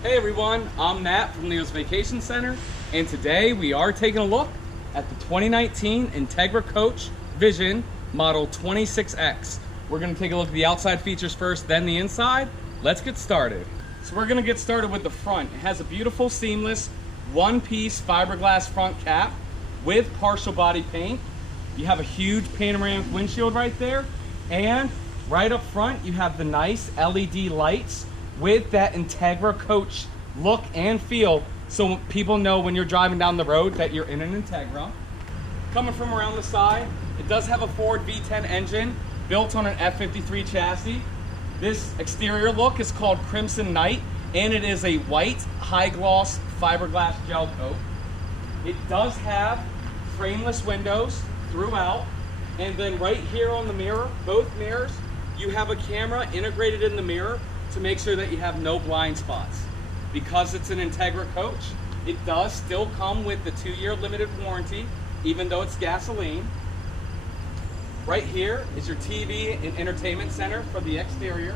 Hey everyone, I'm Matt from Leo's Vacation Center, and today we are taking a look at the 2019 Entegra Coach Vision Model 26X. We're going to take a look at the outside features first, then the inside. Let's get started. So we're going to get started with the front. It has a beautiful seamless one-piece fiberglass front cap with partial body paint. You have a huge panoramic windshield right there, and right up front you have the nice LED lights with that Entegra Coach look and feel, so people know when you're driving down the road that you're in an Entegra. Coming from around the side, it does have a Ford V10 engine built on an F53 chassis. This exterior look is called Crimson Night, and it is a white high gloss fiberglass gel coat. It does have frameless windows throughout, and then right here on the mirror, both mirrors, you have a camera integrated in the mirror to make sure that you have no blind spots. Because it's an Entegra Coach, it does still come with the 2-year limited warranty, even though it's gasoline. Right here is your TV and entertainment center for the exterior.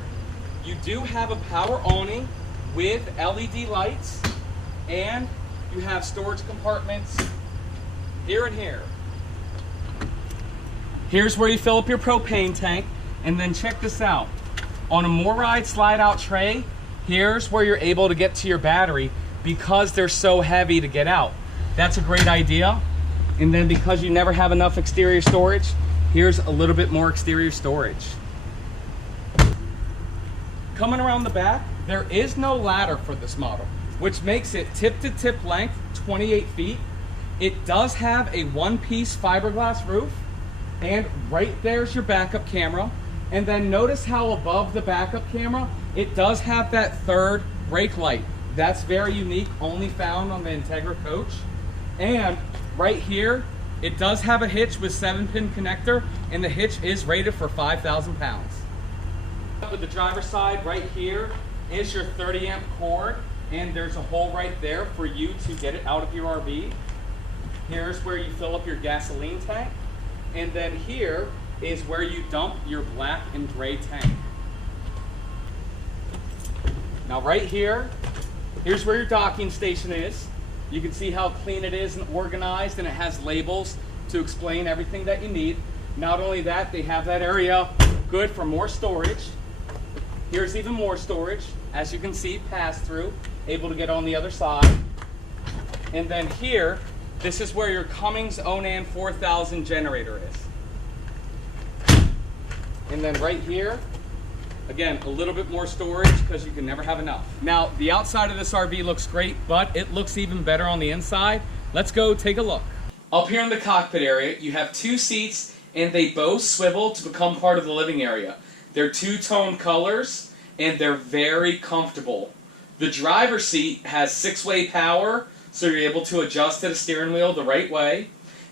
You do have a power awning with LED lights, and you have storage compartments here and here. Here's where you fill up your propane tank, and then check this out. On a MORryde slide out tray, here's where you're able to get to your battery because they're so heavy to get out. That's a great idea. And then because you never have enough exterior storage, here's a little bit more exterior storage. Coming around the back, there is no ladder for this model, which makes it tip to tip length 28 feet. It does have a one-piece fiberglass roof, and right there's your backup camera. And then notice how above the backup camera, it does have that third brake light. That's very unique, only found on the Entegra Coach. And right here, it does have a hitch with 7-pin connector, and the hitch is rated for 5,000 pounds. With the driver's side, right here is your 30 amp cord, and there's a hole right there for you to get it out of your RV. Here's where you fill up your gasoline tank, and then here is where you dump your black and gray tank. Now right here, here's where your docking station is. You can see how clean it is and organized, and it has labels to explain everything that you need. Not only that, they have that area good for more storage. Here's even more storage. As you can see, pass through, able to get on the other side. And then here, this is where your Cummins Onan 4000 generator is. And then right here, again, a little bit more storage because you can never have enough. Now, the outside of this RV looks great, but it looks even better on the inside. Let's go take a look. Up here in the cockpit area, you have 2 seats, and they both swivel to become part of the living area. They're 2-tone colors, and they're very comfortable. The driver's seat has 6-way power, so you're able to adjust to the steering wheel the right way.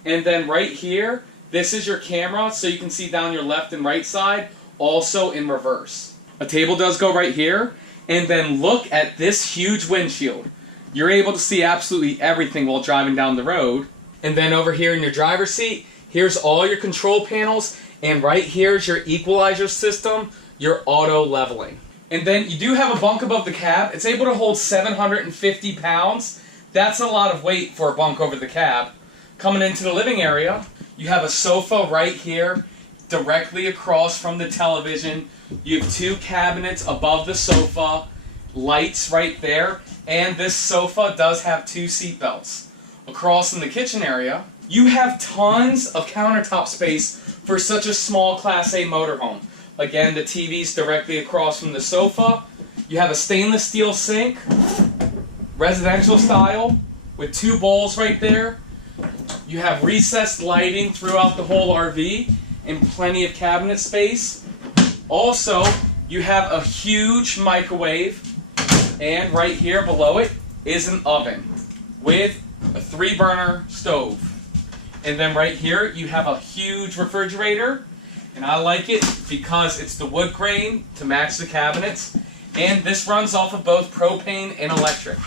And then right here, this is your camera, so you can see down your left and right side, also in reverse. A table does go right here, and then look at this huge windshield. You're able to see absolutely everything while driving down the road. And then over here in your driver's seat, here's all your control panels, and right here's your equalizer system, your auto leveling. And then you do have a bunk above the cab. It's able to hold 750 pounds. That's a lot of weight for a bunk over the cab. Coming into the living area, you have a sofa right here, directly across from the television. You have 2 cabinets above the sofa, lights right there, and this sofa does have 2 seat belts. Across in the kitchen area, you have tons of countertop space for such a small Class A motorhome. Again, the TV's directly across from the sofa. You have a stainless steel sink, residential style, with 2 bowls right there. You have recessed lighting throughout the whole RV and plenty of cabinet space. Also, you have a huge microwave, and right here below it is an oven with a 3-burner stove. And then right here you have a huge refrigerator, and I like it because it's the wood grain to match the cabinets, and this runs off of both propane and electric.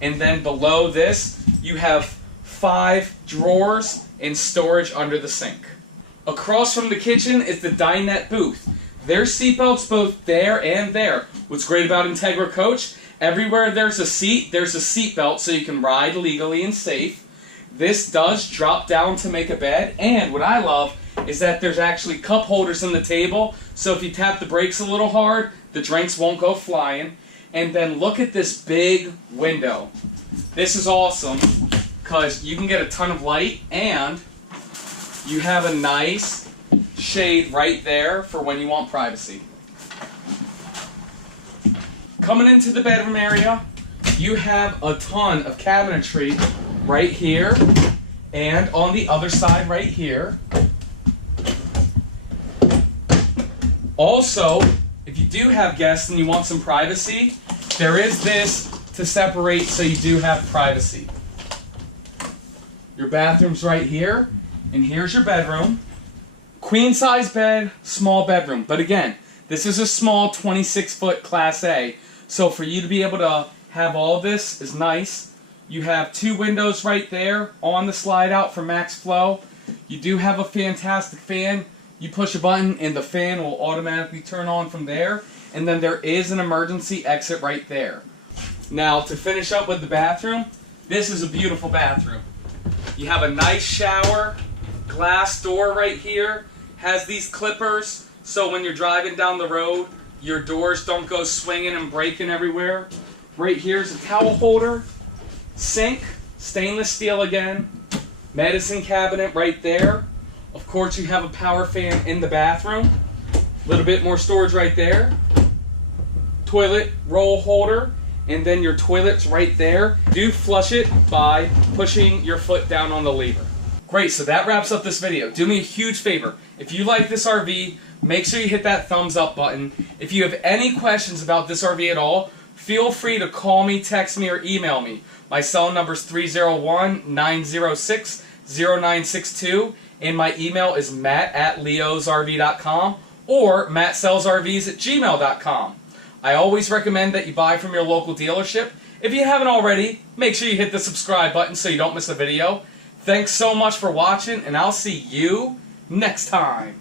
And then below this you have 5 drawers and storage under the sink. Across from the kitchen is the dinette booth. There's seatbelts both there and there. What's great about Entegra Coach Everywhere there's a seat belt so you can ride legally and safe. This does drop down to make a bed, and what I love is that there's actually cup holders in the table, so if you tap the brakes a little hard, the drinks won't go flying. And then look at this big window. This is awesome because you can get a ton of light, and you have a nice shade right there for when you want privacy. Coming into the bedroom area, you have a ton of cabinetry right here and on the other side right here. Also, if you do have guests and you want some privacy, there is this to separate so you do have privacy. Your bathroom's right here, and here's your bedroom. Queen size bed, small bedroom. But again, this is a small 26-foot Class A, so for you to be able to have all this is nice. You have 2 windows right there on the slide out for max flow. You do have a fantastic fan. You push a button and the fan will automatically turn on from there. And then there is an emergency exit right there. Now, to finish up with the bathroom, this is a beautiful bathroom. You have a nice shower, glass door right here, has these clippers, so when you're driving down the road, your doors don't go swinging and breaking everywhere. Right here's a towel holder, sink, stainless steel again, medicine cabinet right there. Of course, you have a power fan in the bathroom. A little bit more storage right there. Toilet roll holder, and then your toilet's right there. Do flush it by pushing your foot down on the lever. Great, so that wraps up this video. Do me a huge favor. If you like this RV, make sure you hit that thumbs up button. If you have any questions about this RV at all, feel free to call me, text me, or email me. My cell number is 301-906-0962, and my email is matt@leosrv.com or mattsellsrvs@gmail.com. I always recommend that you buy from your local dealership. If you haven't already, make sure you hit the subscribe button so you don't miss a video. Thanks so much for watching, and I'll see you next time.